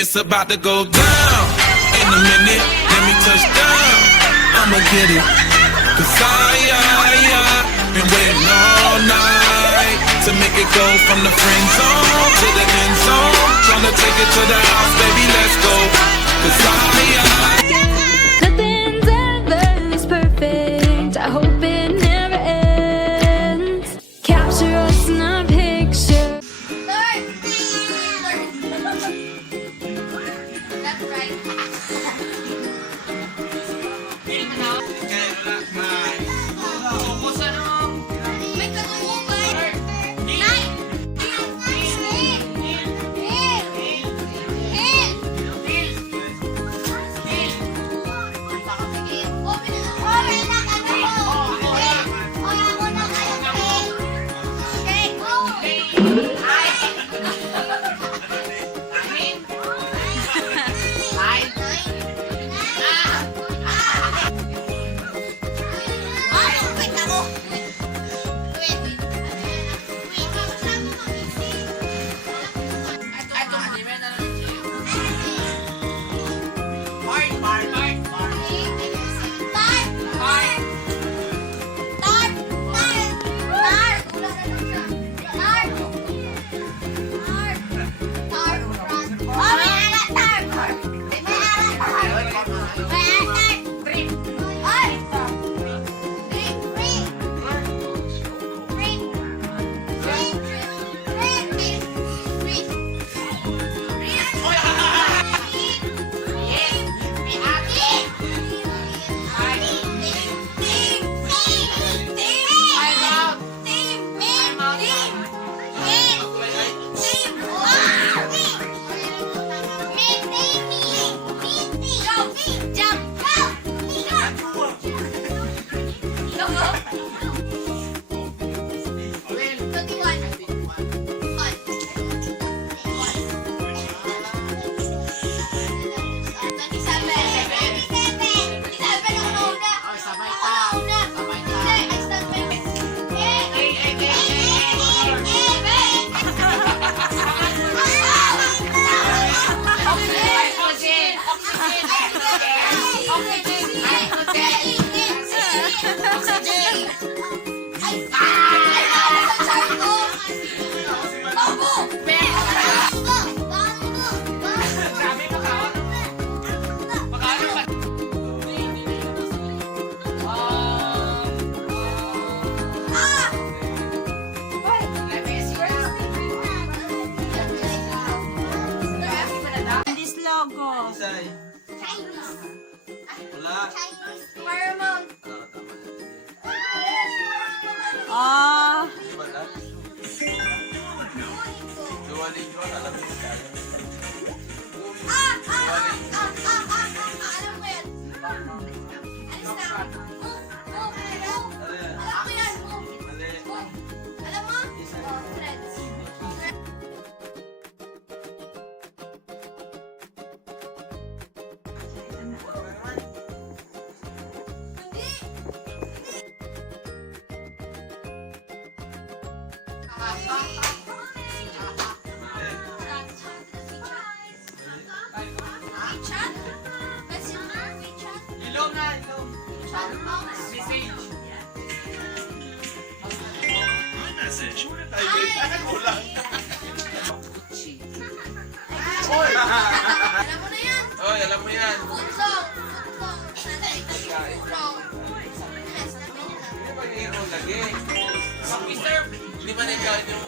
It's about to go down in a minute. Let me touch down. I'ma get it. Cause I been waiting all night to make it go from the friend zone to the end zone. Tryna take it to the house, baby, let's go. Cause Nothing's ever is perfect. I hope it never ends. Capture us in a picture. That's right. May katulubay. Nay! This logo. Paramount. Oh. Alam ko yan. Alis na. Alam ko yan. Alam mo? Threads. Alam mo na yan. Oy, alam mo yan. Punsong. Hindi ba hero lagi? Hindi ba nagkawin yung...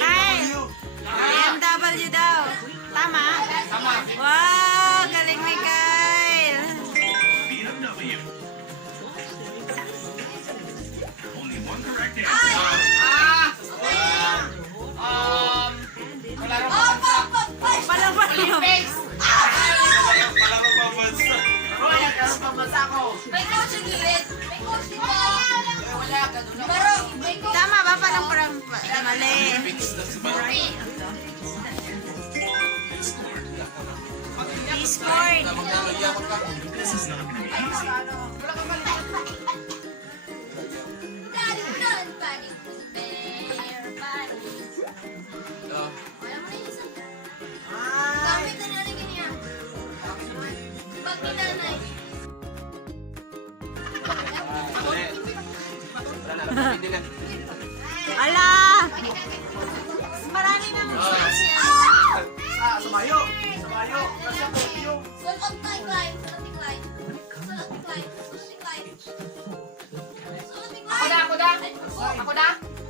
Ay. BMW daw. Tama? Wow, galing ni Kyle. Palang pa yun. May coach yung gilid. May coach dito. Pero, may coach. Tama ba? Palang mali. Discord. Ala! Marami nang... Sumayo! Sumayo! Kasi ang yung... Sulot na climb. Sulot climb. Sulot climb. Sulot climb. Sulot climb. Ako na!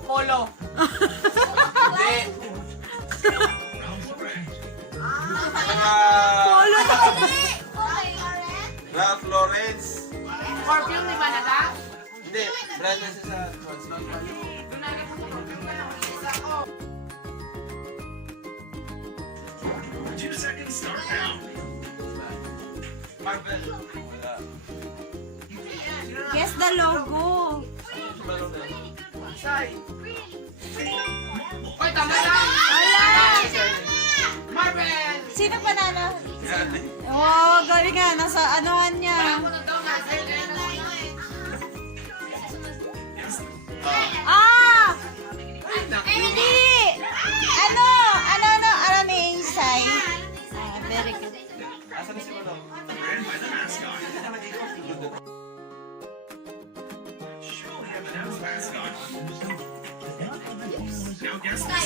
Polo! Hindi! Polo na. Okay. Ralph Lawrence! Perfume ni Manada? Hindi, brand na siya sa Marvel. Wala. Guess the logo. Sai. Hoy, tama na! Ala! Marvel! Sino panalo? Yan. Oh, galing nga. Nasa anuhan niya. Ah! Hindi! Ano? Alam ni Insay. Ah, very good. Asan na si Manong?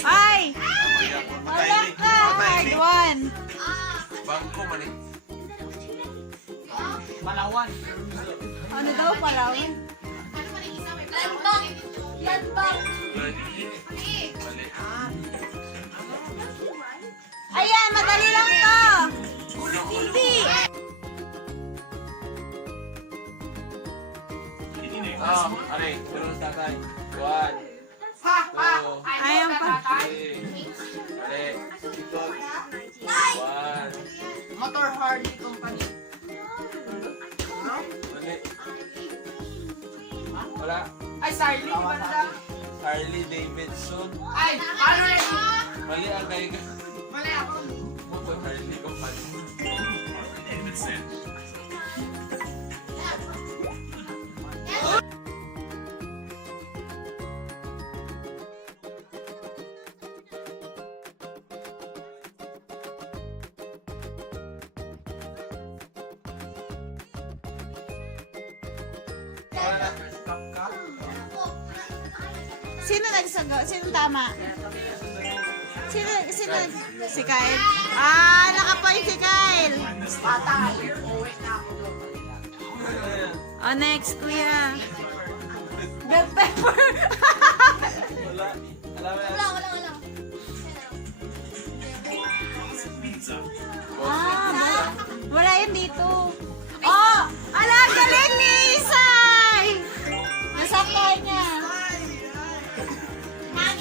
Ay! Wala ka! Hard one. Bangko man eh. Ano daw pala? Landbang! Landbang! Mali. Ayan, madali lang to. Hindi. Aray, pero sa tatay. 1, 2, Ayan pa. 3. Mali. Ikot. 1. Motor Harley Company. Mali. Wala. Ay, Sarli, di ba na? Harley Davidson. Ay, ano na yun? Mali ang kay Mali ako. Motor Harley Company. Sino nagsagot? Sino tama? Sino? Si Kyle. Ah, nakapoint si Kyle. Oh, next, kuya. Bell pepper. Wala. Alam mo yan? Wala. Ah, wala yun dito. Oh, ala, galing ni Isay. Nasaktan niya.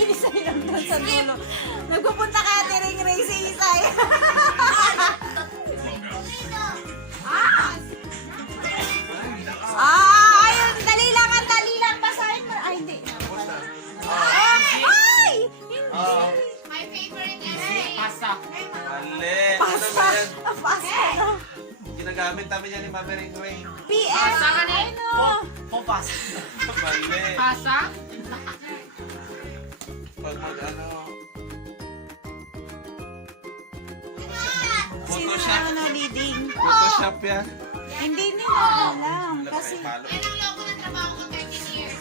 Isay lang doon sa dulo. Nagpupunta ka at ring si Isay. Ayun, dali lang. Basahin mo. Ay, hindi. Ay! My favorite essay. Mali. Ano ba yan? Pasta. Ginagamit namin yan ni Mama Ring Ring. PS. Ano? Mali. Pasa? Pag ano. Sino Photoshop. naman ang leading? Photoshop yan. Hindi nila alam. Kasi, Palo. Yan ang logo ng trabaho ko 13 years.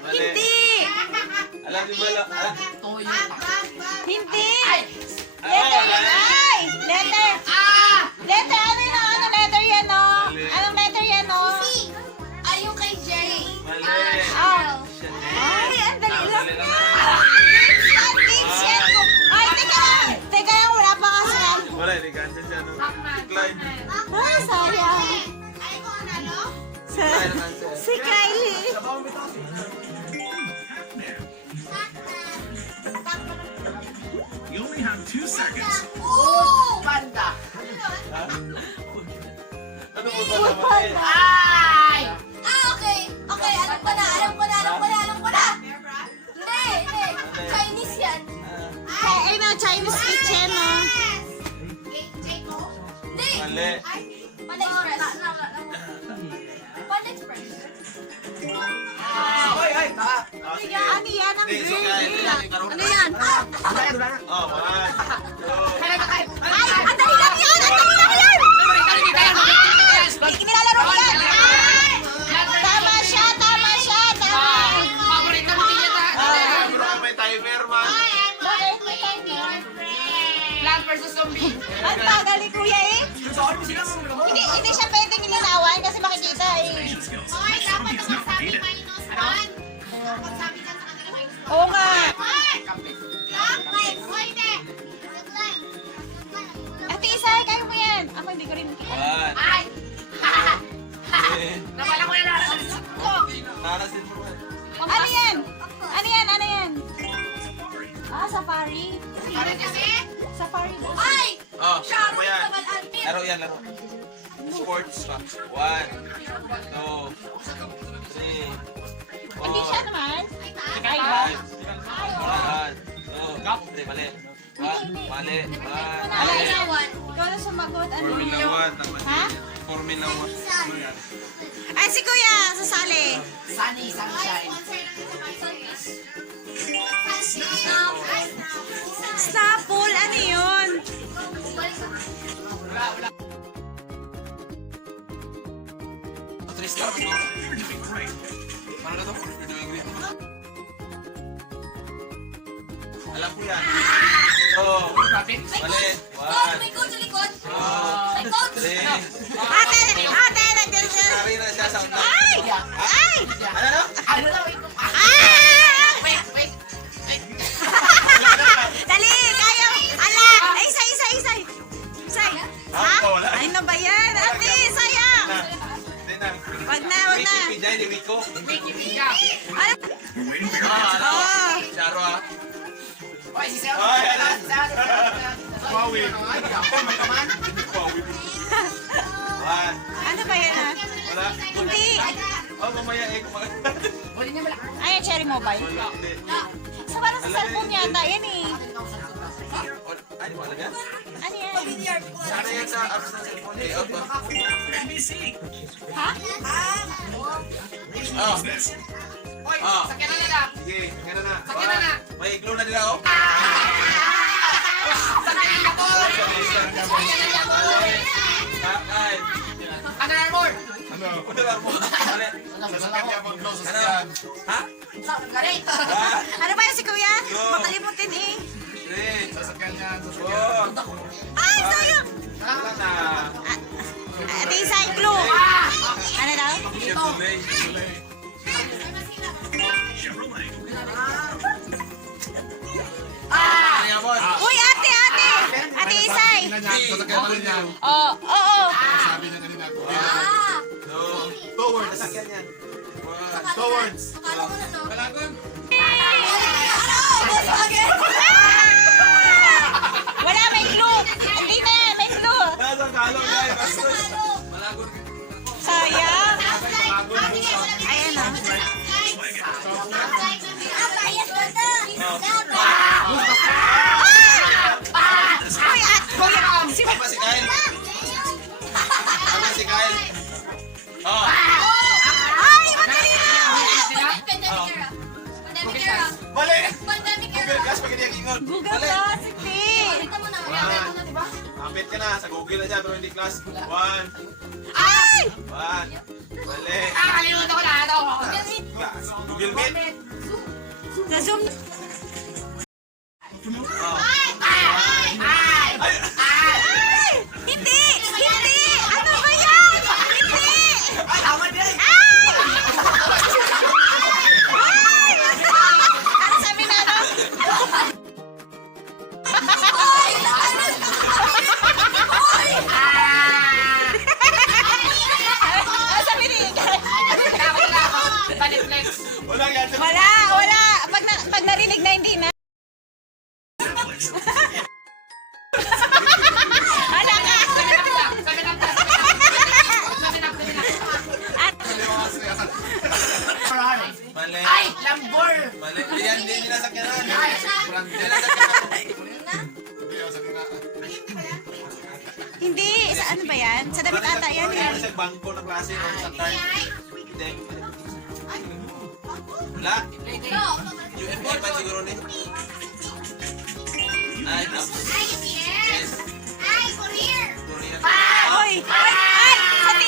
Mali. hindi! Alam niyo ba? Hindi! Ah, Letter yan! mali. Ay! Letter! Letter! Ano yun? Ano letter yan, no? Anong letter yan, no? Ay, yung kay Jay. Mali. Ah. Chanel. Ay, ang dali lang. Mali lang. Statics yan ko. Ay, teka lang, wala pa kasi yan. Wala, hindi cancel siya. Decline. Ay, sayang. Ay, ko ano? Si Kylie. You only have 2 seconds. Oo! Banda. Ano po ba naman? Ay! Okay. Okay, alam ko na. Hindi. Chinese yan. Ay, no, Chinese kitchen, no? Hindi. Mali. Panda Express. Panda Express. Ano yan ang Okay, so green? ano yan? Oh, 1, 2. Ay, ang dali lang yan! Nilalaro yan! Tama siya! versus zombie. Ang tagal ni Kuya eh. Hindi siya pwedeng ilinawan kasi makikita eh. Hoy, dapat naman sabi minus 1. Dapat sabi dyan sa kanila minus 1. Oo nga. Hoy! Lock line! Hoy, hindi! Lock line! Ate Isa, kaya mo yan. Ako hindi ko rin. One. Ay! Napala ko na narasin mo. Ano yan? Ano yan? Ano yan? Ah, safari. Ano kasi? Safari daw. Ay! Oh, Sharon ano yan? naman, Alvin! Laro yan, laro. Sports pa. 1, 2, 3, 4, Hindi siya naman. Ay, 1, 2, hindi, mali. Mali. Ay, nawan. Ikaw na sumagot. Ano? Formula 1 naman. Ha? Formula 1. Ano yan? Ay, si Kuya, sasali. Ay, sponsor namin sa my service. Stop! Ay, stop! Stapple, ano yun? Three star. Paano na to? You're doing great. Alam ko yan. Oh, mali. Coach, may coach sa likod. May coach. 3. Ate, nandiyan siya. Sari na siya sa utak. Ay! Ay! Ano na? Ah! Dali, kaya. Ala! Ay, isa. Ha? Wala. Ay, na ba yan? Ate, sayang. Hindi na. Wag na. Wikipedia, hindi Wiko. Ano? Oh. Charo ah. Oy, si Sel. Ay, ala. Huawei. One. Ano ba yan, ha? Wala. Hindi. Oh, mamaya eh. Kumaganda. Huli niya malaki. Ay, cherry mobile. Wala. Hindi. Sa parang sa cellphone yata, yan eh. Ay, di mo alam yan? Ano yan? Sana yan sa apps ng cellphone. Eh, out ba? Ha? Oh. Oy, Ah. sakyan na nila. Sige, kaya na. Sakyan na na. May glow na nila, oh. Sakyan na po. Ay. Ano na more? Udalar mo. Mali. Ano? Ha? Gari. Ano ba yan si Kuya? Makalimutin eh. 3. Oh. Ay, sayang! Wala na. Ate Isa, yung glue. Ano daw? Chevrolet. Ano yan, boss? Uy, ate! Ate Isay! Oo. Towards. Sasakyan yan. Towards. Akala ko na to. Balagon. Wala, may glue! Hindi na yan, may glue! Nasa kalong yan. Bastos. Balagon. Sayang! Balagon. Ayan o. Uy, Papa si Kyle. Papa si Kyle. Oh. ay, madali na! Pandemic era. Pandemic era. Mali. Pandemic era. Google ka sa pagkakita ingon. Google Mali. Class, hindi! Kita mo na. Kaya mo na, diba? Kapit ka na. Sa Google na dyan, pero hindi class. 1. Ay! 1. Mali. Kalimutan ko na ito. Class. Google Meet. Sa Zoom. Oh. Ay! Hindi! Hindi! Ano ba yan? Hindi! Ay, tama din. Ay! Ano sabi na ano? Ano sabi ni Igay? Paniflex. Wala yan. Wala! Pag narinig na hindi na. Wala ka! Sabi na. Mali. Ay, lambor. Mali. Hindi nila sakyanan. Ay, Hindi! Sa ano ba yan? Sa damit ata yan eh. Wala sa bangko ng klase o sa card. Hindi. Wala. UFA pa siguro ni. Ay, no. Ay, yes. Ay, career. Korean. Oy! Ay! Sabi!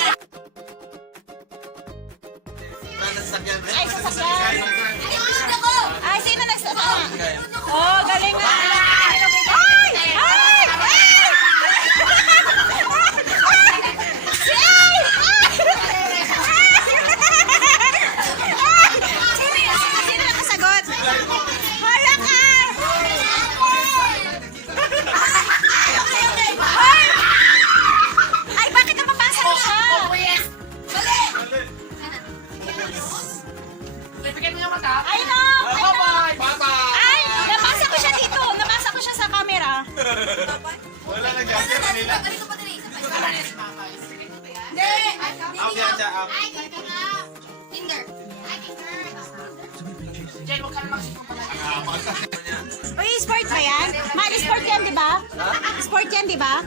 Wala sa sakyan. Ay, sasakyan! Ay, ano ko? Ay, sino nagsama? Kaya. Oh, galing nga! Ay! Ay! Pipikit mo yung mata. I know! Bye-bye. Bye-bye. Ay! Nabasa ko siya dito. Nabasa ko siya sa camera. Wala na dyan. Kanila. Balik ka pa din. Hindi. Up yan siya, up. Ay, kaya nga. Tinder. Ay, Tinder. Jen, huwag ka na magsipong pala. Uy, sport ba yan? Mali, sport yan, di ba? Sport yan, di ba?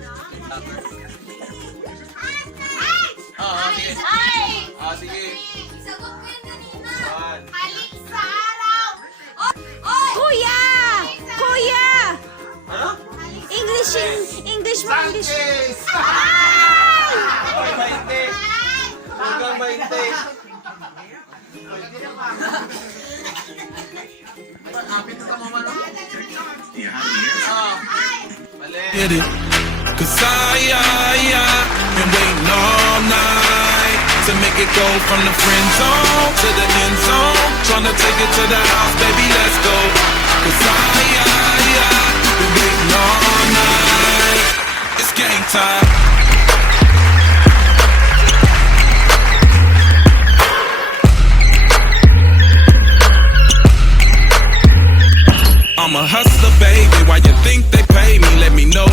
Sige. Ay! Sige. Sagot ko yun kanina. One. Halik sa araw. Oy! Kuya! Kuya! Ano? English mo, English. Oy, 20. Hanggang 20. Mali. Get it. Cause I been waiting all night to make it go from the friend zone to the end zone. Tryna take it to the house, baby, let's go. Cause I been waiting all night. It's game time. I'm a hustler, baby. Why you think they pay me? Let me know